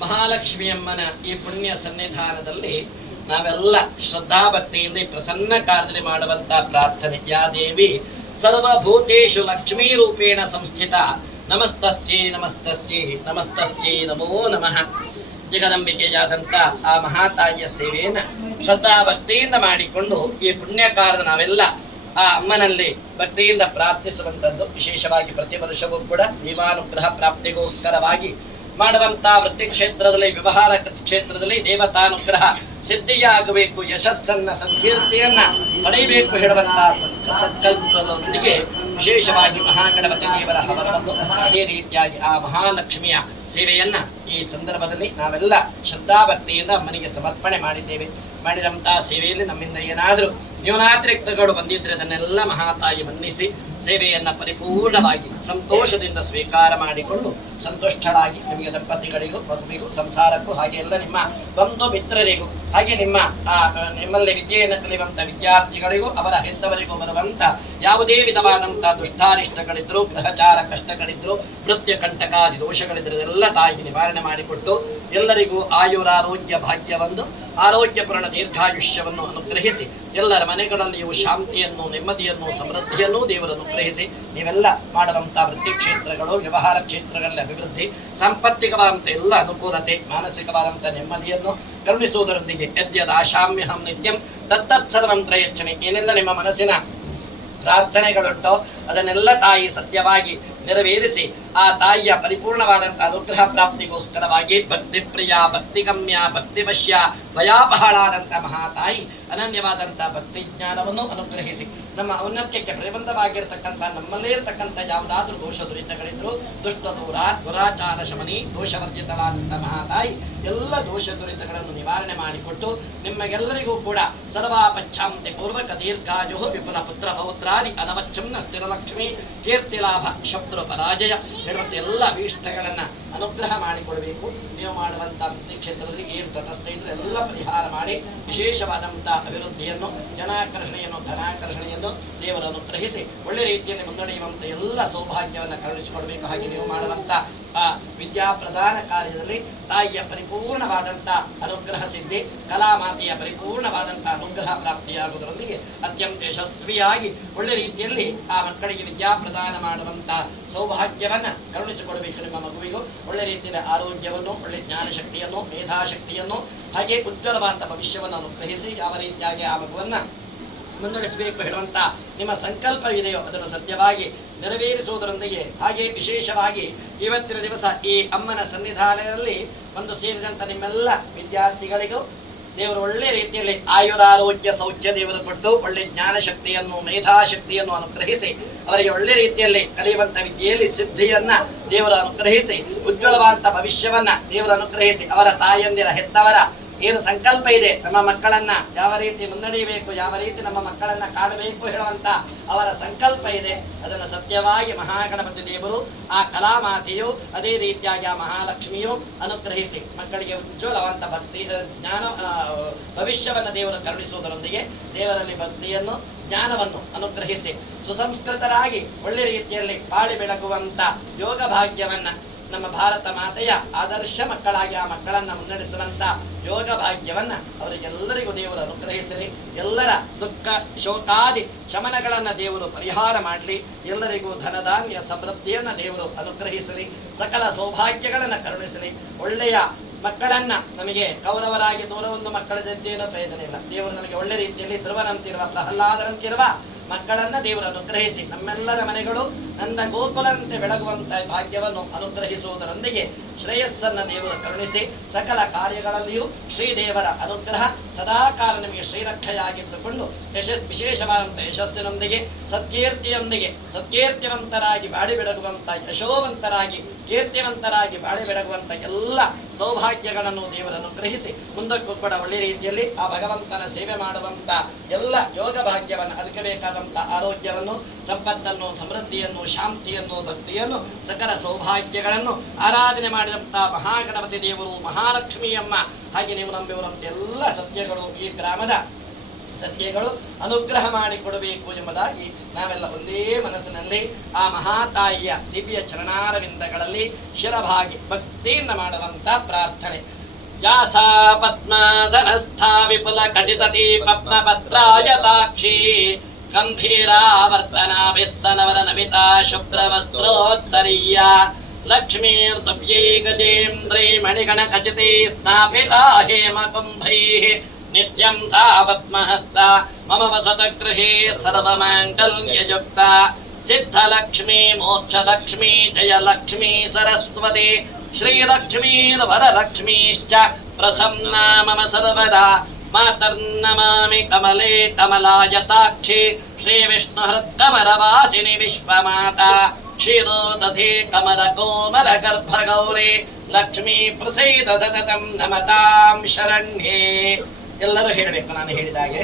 ಮಹಾಲಕ್ಷ್ಮಿಯಮ್ಮನ ಈ ಪುಣ್ಯ ಸನ್ನಿಧಾನದಲ್ಲಿ ನಾವೆಲ್ಲ ಶ್ರದ್ಧಾಭಕ್ತಿಯಿಂದ ಈ ಪ್ರಸನ್ನ ಕಾರ್ಯದಲ್ಲಿ ಮಾಡುವಂತ ಪ್ರಾರ್ಥನೆ. ಯಾ ದೇವಿ ಸರ್ವಭೂತೇಶು ಲಕ್ಷ್ಮೀ ರೂಪೇಣ ಸಂಸ್ಥಿತ. ನಮಸ್ತಸ್ಯೇ ನಮಸ್ತಸ್ಯೇ ನಮಸ್ತಸ್ಯೇ ನಮೋ ನಮಃ. ಜಗದಂಬಿಕೆಯಾದಂಥ ಆ ಮಹಾತಾಯಿಯ ಸೇವೆಯನ್ನ ಶ್ರದ್ಧಾ ಭಕ್ತಿಯಿಂದ ಮಾಡಿಕೊಂಡು ಈ ಪುಣ್ಯ ಕಾರ್ಯದ ನಾವೆಲ್ಲ ಆ ಅಮ್ಮನಲ್ಲಿ ಭಕ್ತಿಯಿಂದ ಪ್ರಾರ್ಥಿಸುವಂಥದ್ದು. ವಿಶೇಷವಾಗಿ ಪ್ರತಿ ವರ್ಷವೂ ಕೂಡ ದೈವಾನುಗ್ರಹ ಪ್ರಾಪ್ತಿಗೋಸ್ಕರವಾಗಿ ಮಾಡುವಂತ ವೃತ್ತಿ ಕ್ಷೇತ್ರದಲ್ಲಿ, ವ್ಯವಹಾರ ಕ್ಷೇತ್ರದಲ್ಲಿ ದೇವತಾನುಗ್ರಹ ಸಿದ್ಧಿಯಾಗಬೇಕು, ಯಶಸ್ಸನ್ನ, ಸಂಕೀರ್ತಿಯನ್ನ ಪಡೆಯಬೇಕು ಹೇಳುವಂತ ಸಂಕಲ್ಪದೊಂದಿಗೆ ವಿಶೇಷವಾಗಿ ಮಹಾಗಣಪತಿ ದೇವರ ಹವನವನ್ನು ಅದೇ ರೀತಿಯಾಗಿ ಆ ಮಹಾಲಕ್ಷ್ಮಿಯ ಸೇವೆಯನ್ನ ಈ ಸಂದರ್ಭದಲ್ಲಿ ನಾವೆಲ್ಲ ಶ್ರದ್ಧಾಭಕ್ತಿಯಿಂದ ಮನೆಗೆ ಸಮರ್ಪಣೆ ಮಾಡಿದ್ದೇವೆ. ಮಾಡಿದಂತಹ ಸೇವೆಯಲ್ಲಿ ನಮ್ಮಿಂದ ಏನಾದರೂ ನ್ಯೂನಾತಿರಿಕ್ತಗಳು ಬಂದಿದ್ರೆ ಅದನ್ನೆಲ್ಲ ಮಹಾತಾಯಿ ಮನ್ನಿಸಿ ಸೇವೆಯನ್ನ ಪರಿಪೂರ್ಣವಾಗಿ ಸಂತೋಷದಿಂದ ಸ್ವೀಕಾರ ಮಾಡಿಕೊಂಡು ಸಂತುಷ್ಟರಾಗಿ ನಿಮಗೆ ದಂಪತಿಗಳಿಗೂ ಮಗುವಿಗೂ ಸಂಸಾರಕ್ಕೂ ಹಾಗೆ ಎಲ್ಲ ನಿಮ್ಮ ಬಂಧು ಮಿತ್ರರಿಗೂ ಹಾಗೆ ನಿಮ್ಮ ನಿಮ್ಮಲ್ಲಿ ವಿದ್ಯೆಯನ್ನು ಕಲಿಯುವಂತ ವಿದ್ಯಾರ್ಥಿಗಳಿಗೂ ಅವರ ಹೆತ್ತವರಿಗೂ ಬರುವಂತ ಯಾವುದೇ ವಿಧವಾದಂತಹ ದುಷ್ಟಾರಿಷ್ಟಗಳಿದ್ರು, ಗ್ರಹಚಾರ ಕಷ್ಟಗಳಿದ್ರು ನೃತ್ಯ ಕಂಟಕಾದಿ ದೋಷಗಳಿದ್ರು ಎಲ್ಲ ತಾಯಿ ನಿವಾರಣೆ ಮಾಡಿಕೊಟ್ಟು ಎಲ್ಲರಿಗೂ ಆಯುರಾರೋಗ್ಯ ಭಾಗ್ಯವನ್ನು ಆರೋಗ್ಯಪೂರ್ಣ ದೀರ್ಘಾಯುಷ್ಯವನ್ನು ಅನುಗ್ರಹಿಸಿ ಎಲ್ಲರ ಮನೆಗಳಲ್ಲಿಯೂ ಶಾಂತಿಯನ್ನು, ನೆಮ್ಮದಿಯನ್ನು, ಸಮೃದ್ಧಿಯನ್ನು ದೇವರನ್ನು ಅನುಗ್ರಹಿಸಿ ನೀವೆಲ್ಲ ಮಾಡುವಂತಹ ವೃತ್ತಿ ಕ್ಷೇತ್ರಗಳು, ವ್ಯವಹಾರ ಕ್ಷೇತ್ರಗಳಲ್ಲಿ ಅಭಿವೃದ್ಧಿ ಸಾಂಪತ್ತಿಕವಾದಂಥ ಎಲ್ಲ ಅನುಕೂಲತೆ ಮಾನಸಿಕವಾದಂಥ ನೆಮ್ಮದಿಯನ್ನು ಕರುಣಿಸುವುದರೊಂದಿಗೆ ಯದ್ಯದ ಆಶಾಮ್ಯಹಂ ನಿತ್ಯಂ ಸರ್ವಂ ಪ್ರಯಚ್ಛನೆ ಏನೆಲ್ಲ ನಿಮ್ಮ ಮನಸ್ಸಿನ ಪ್ರಾರ್ಥನೆಗಳುಂಟೋ. ಅದನ್ನೆಲ್ಲ ತಾಯಿ ಸತ್ಯವಾಗಿ ನೆರವೇರಿಸಿ, ಆ ತಾಯಿಯ ಪರಿಪೂರ್ಣವಾದಂತಹ ಅನುಗ್ರಹ ಪ್ರಾಪ್ತಿಗೋಸ್ಕರವಾಗಿ ಭಕ್ತಿ ಪ್ರಿಯ ಭಕ್ತಿಗಮ್ಯ, ಭಕ್ತಿವಶ್ಯ, ಭಯಾಪಹಳಾದಂತಹ ಮಹಾತಾಯಿ, ಅನನ್ಯವಾದಂತಹ ಭಕ್ತಿ ಜ್ಞಾನವನ್ನು ಅನುಗ್ರಹಿಸಿ. ನಮ್ಮ ಔನ್ನತ್ಯಕ್ಕೆ ಪ್ರತಿಬಂಧವಾಗಿರತಕ್ಕಂಥ, ನಮ್ಮಲ್ಲೇ ಇರತಕ್ಕಂಥ ಯಾವುದಾದ್ರೂ ದೋಷ ದುರಿತಗಳಿದ್ರು, ದುಷ್ಟ, ದೂರ, ದುರಾಚಾರ, ಶಮನಿ, ದೋಷವರ್ಜಿತವಾದಂತಹ ಮಹಾತಾಯಿ, ಎಲ್ಲ ದೋಷ ದುರಿತಗಳನ್ನು ನಿವಾರಣೆ ಮಾಡಿಕೊಟ್ಟು ನಿಮಗೆಲ್ಲರಿಗೂ ಕೂಡ ಸರ್ವಾಪಚ್ಛಾಂತಿ ಪೂರ್ವಕ ದೀರ್ಘಾಯು ವಿಪುಲ ಪುತ್ರ ಪೌತ್ರಾದಿ ಅನವಚ್ಛಮ್ನ ಸ್ಥಿರಲಕ್ಷ್ಮಿ ಕೀರ್ತಿ ಲಾಭ ಶತ್ರು ಪರಾಜಯ ಹೇಳುವಂಥ ಎಲ್ಲ ಅಭೀಷ್ಟಗಳನ್ನ ಅನುಗ್ರಹ ಮಾಡಿಕೊಡಬೇಕು. ನೀವು ಮಾಡುವಂತ ಪ್ರತಿ ಕ್ಷೇತ್ರದಲ್ಲಿ ಏನು ತಟಸ್ಥ ಇದ್ರೆ ಎಲ್ಲ ಪರಿಹಾರ ಮಾಡಿ ವಿಶೇಷವಾದಂತಹ ಅಭಿವೃದ್ಧಿಯನ್ನು, ಜನಾಕರ್ಷಣೆಯನ್ನು, ಧನಾಕರ್ಷಣೆಯನ್ನು ದೇವರು ಅನುಗ್ರಹಿಸಿ ಒಳ್ಳೆ ರೀತಿಯಲ್ಲಿ ಮುನ್ನಡೆಯುವಂತ ಎಲ್ಲ ಸೌಭಾಗ್ಯವನ್ನು ಕರುಣಿಸಿಕೊಡಬೇಕು. ಹಾಗೆ ನೀವು ಮಾಡುವಂತ ಆ ವಿದ್ಯಾ ಪ್ರದಾನ ಕಾರ್ಯದಲ್ಲಿ ತಾಯಿಯ ಪರಿಪೂರ್ಣವಾದಂಥ ಅನುಗ್ರಹ ಸಿದ್ಧಿ ಕಲಾಮಾತೆಯ ಪರಿಪೂರ್ಣವಾದಂಥ ಅನುಗ್ರಹ ಪ್ರಾಪ್ತಿಯಾಗುವುದರೊಂದಿಗೆ ಅತ್ಯಂತ ಯಶಸ್ವಿಯಾಗಿ ಒಳ್ಳೆ ರೀತಿಯಲ್ಲಿ ಆ ಮಕ್ಕಳಿಗೆ ವಿದ್ಯಾ ಪ್ರದಾನ ಮಾಡುವಂತ ಸೌಭಾಗ್ಯವನ್ನ ಕರುಣಿಸಿಕೊಡಬೇಕು ನಿಮ್ಮ ಮಗುವಿಗೂ ಒಳ್ಳೆ ರೀತಿಯ ಆರೋಗ್ಯವನ್ನು, ಒಳ್ಳೆ ಜ್ಞಾನ ಶಕ್ತಿಯನ್ನು ಮೇಧಾಶಕ್ತಿಯನ್ನು, ಹಾಗೆ ಉಜ್ವಲವಾದಂಥ ಭವಿಷ್ಯವನ್ನು ಅನುಗ್ರಹಿಸಿ ಯಾವ ರೀತಿಯಾಗಿ ಆ ಮಗುವನ್ನ ಮುನ್ನಡೆಸಬೇಕು ಹೇಳುವಂತ ನಿಮ್ಮ ಸಂಕಲ್ಪವಿದೆಯೋ ಅದನ್ನು ಸತ್ಯವಾಗಿ ನೆರವೇರಿಸುವುದರೊಂದಿಗೆ. ಹಾಗೆ ವಿಶೇಷವಾಗಿ ಇವತ್ತಿನ ದಿವಸ ಈ ಅಮ್ಮನ ಸನ್ನಿಧಾನದಲ್ಲಿ ಒಂದು ಸೇರಿದಂತ ನಿಮ್ಮೆಲ್ಲ ವಿದ್ಯಾರ್ಥಿಗಳಿಗೂ ದೇವರು ಒಳ್ಳೆ ರೀತಿಯಲ್ಲಿ ಆಯುರಾರೋಗ್ಯ ಸೌಖ್ಯ ದೇವರು ಕೊಟ್ಟು ಒಳ್ಳೆ ಜ್ಞಾನ ಶಕ್ತಿಯನ್ನು ಮೇಧಾಶಕ್ತಿಯನ್ನು ಅನುಗ್ರಹಿಸಿ, ಅವರಿಗೆ ಒಳ್ಳೆ ರೀತಿಯಲ್ಲಿ ಕಲಿಯುವಂತ ವಿದ್ಯೆಯಲ್ಲಿ ಸಿದ್ಧಿಯನ್ನ ದೇವರು ಅನುಗ್ರಹಿಸಿ ಉಜ್ವಲವಾದಂತ ಭವಿಷ್ಯವನ್ನ ದೇವರು ಅನುಗ್ರಹಿಸಿ, ಅವರ ತಾಯಂದಿರ ಹೆತ್ತವರ ಏನು ಸಂಕಲ್ಪ ಇದೆ? ನಮ್ಮ ಮಕ್ಕಳನ್ನ ಯಾವ ರೀತಿ ಮುನ್ನಡೆಯಬೇಕು, ಯಾವ ರೀತಿ ನಮ್ಮ ಮಕ್ಕಳನ್ನ ಕಾಡಬೇಕು ಹೇಳುವಂತ ಅವರ ಸಂಕಲ್ಪ ಇದೆ. ಅದನ್ನು ಸತ್ಯವಾಗಿ ಮಹಾಗಣಪತಿ ದೇವರು ಆ ಕಲಾಮಾತೆಯು ಅದೇ ರೀತಿಯಾಗಿ ಆ ಮಹಾಲಕ್ಷ್ಮಿಯು ಅನುಗ್ರಹಿಸಿ ಮಕ್ಕಳಿಗೆ ಉಜ್ವಲವಂತ ಭಕ್ತಿ ಜ್ಞಾನ ಭವಿಷ್ಯವನ್ನ ದೇವರು ಕರುಣಿಸುವುದರೊಂದಿಗೆ ದೇವರಲ್ಲಿ ಭಕ್ತಿಯನ್ನು, ಜ್ಞಾನವನ್ನು ಅನುಗ್ರಹಿಸಿ ಸುಸಂಸ್ಕೃತರಾಗಿ ಒಳ್ಳೆ ರೀತಿಯಲ್ಲಿ ಬಾಳಿ ಬೆಳಗುವಂತ ಯೋಗ ಭಾಗ್ಯವನ್ನ ನಮ್ಮ ಭಾರತ ಮಾತೆಯ ಆದರ್ಶ ಮಕ್ಕಳಾಗಿ ಆ ಮಕ್ಕಳನ್ನ ಮುನ್ನಡೆಸುವಂತ ಯೋಗ ಭಾಗ್ಯವನ್ನ ಅವರಿಗೆಲ್ಲರಿಗೂ ದೇವರು ಅನುಗ್ರಹಿಸಲಿ ಎಲ್ಲರ ದುಃಖ, ಶೋಕಾದಿ ಶಮನಗಳನ್ನ ದೇವರು ಪರಿಹಾರ ಮಾಡಲಿ. ಎಲ್ಲರಿಗೂ ಧನಧಾನ್ಯ ಸಮೃದ್ಧಿಯನ್ನ ದೇವರು ಅನುಗ್ರಹಿಸಲಿ ಸಕಲ ಸೌಭಾಗ್ಯಗಳನ್ನ ಕರುಣಿಸಲಿ ಒಳ್ಳೆಯ ಮಕ್ಕಳನ್ನ ನಮಗೆ ಕೌರವರಾಗಿ ಒಂದು ಮಕ್ಕಳದ್ದೇನೋ ಪ್ರಯೋಜನ ಇಲ್ಲ. ದೇವರು ನಮಗೆ ಒಳ್ಳೆ ರೀತಿಯಲ್ಲಿ ಧ್ರುವನಂತಿರುವ ಪ್ರಹ್ಲಾದರಂತಿರುವ ಮಕ್ಕಳನ್ನ ದೇವರು ಅನುಗ್ರಹಿಸಿ. ನಮ್ಮೆಲ್ಲರ ಮನೆಗಳು ನನ್ನ ಗೋಕುಲಂತೆ ಬೆಳಗುವಂತ ಭಾಗ್ಯವನ್ನು ಅನುಗ್ರಹಿಸುವುದರೊಂದಿಗೆ ಶ್ರೇಯಸ್ಸನ್ನ ದೇವರು ಕರುಣಿಸಿ ಸಕಲ ಕಾರ್ಯಗಳಲ್ಲಿಯೂ ಶ್ರೀದೇವರ ಅನುಗ್ರಹ ಸದಾಕಾಲ ನಿಮಗೆ ಶ್ರೀರಕ್ಷೆಯಾಗಿದ್ದುಕೊಂಡು ಯಶಸ್ ವಿಶೇಷವಾದಂಥ ಯಶಸ್ಸಿನೊಂದಿಗೆ ಸತ್ಕೀರ್ತಿಯೊಂದಿಗೆ ಸತ್ಕೀರ್ತಿವಂತರಾಗಿ ಬಾಡಿ ಬೆಳಗುವಂತ ಯಶೋವಂತರಾಗಿ ಕೀರ್ತಿವಂತರಾಗಿ ಬಾಳಿ ಬೆಳಗುವಂತ ಎಲ್ಲ ಸೌಭಾಗ್ಯಗಳನ್ನು ದೇವರು ಅನುಗ್ರಹಿಸಿ ಮುಂದಕ್ಕೂ ಕೂಡ ಒಳ್ಳೆ ರೀತಿಯಲ್ಲಿ ಆ ಭಗವಂತನ ಸೇವೆ ಮಾಡುವಂತ ಎಲ್ಲ ಯೋಗ ಭಾಗ್ಯವನ್ನು ಅದಕ್ಕೆ ಬೇಕಾದಂತ ಆರೋಗ್ಯವನ್ನು, ಸಂಪತ್ತನ್ನು, ಸಮೃದ್ಧಿಯನ್ನು, ಶಾಂತಿಯನ್ನು, ಭಕ್ತಿಯನ್ನು, ಸಕಲ ಸೌಭಾಗ್ಯಗಳನ್ನು ಆರಾಧನೆ ಮಾಡಿದಂಥ ಮಹಾಗಣಪತಿ ದೇವರು, ಮಹಾಲಕ್ಷ್ಮಿಯಮ್ಮ. ಹಾಗೆ ನೀವು ನಂಬಿರುವಂತ ಎಲ್ಲ ಸತ್ಯಗಳು ಈ ಗ್ರಾಮದ ಸತ್ಯಗಳು ಅನುಗ್ರಹ ಮಾಡಿಕೊಡಬೇಕು ಎಂಬುದಾಗಿ ನಾವೆಲ್ಲ ಒಂದೇ ಮನಸ್ಸಿನಲ್ಲಿ ಆ ಮಹಾತಾಯಿಯ ದಿವ್ಯ ಚರಣಾರವಿಂದಗಳಲ್ಲಿ ಶಿರಭಾಗಿ ಭಕ್ತಿಯಿಂದ ಮಾಡುವಂತ ಪ್ರಾರ್ಥನೆ. ಯಾಸಾ ಪದ್ಮಾಸನಸ್ಥಾ ವಿಪುಲ ಕಟಿತತಿ ಪದ್ಮಪತ್ರಾಯತಾಕ್ಷಿ गम्भीरावर्तनाभिस्तनवरनमिता शुक्रवस्त्रोत्तरीया। लक्ष्मीर्दव्यै गजेन्द्री मणिगणखचिते स्नापिता हेमकुम्भैः। नित्यं सा पद्महस्ता, मम वसतगृहे सर्वमाङ्गल्ययुक्ता। सिद्धलक्ष्मी, मोक्षलक्ष्मी, जयलक्ष्मी, सरस्वती। श्रीलक्ष्मीर्वरलक्ष्मीश्च प्रसन्ना मम सर्वदा। मातर्नमामि कमले कमलायताक्षि श्रीविष्णुहृत्कमलवासिनि विश्वमाता क्षीरोदधे कमलकोमलगर्भगौरे ಲಕ್ಷ್ಮೀ ಪ್ರಸೀದ ಸತತಂ ನಮತಾಂ ಶರಣ್ಯೇ ಎಲ್ಲರೂ ಹೇಳಬೇಕು ನಾನು ಹೇಳಿದಾಗೆ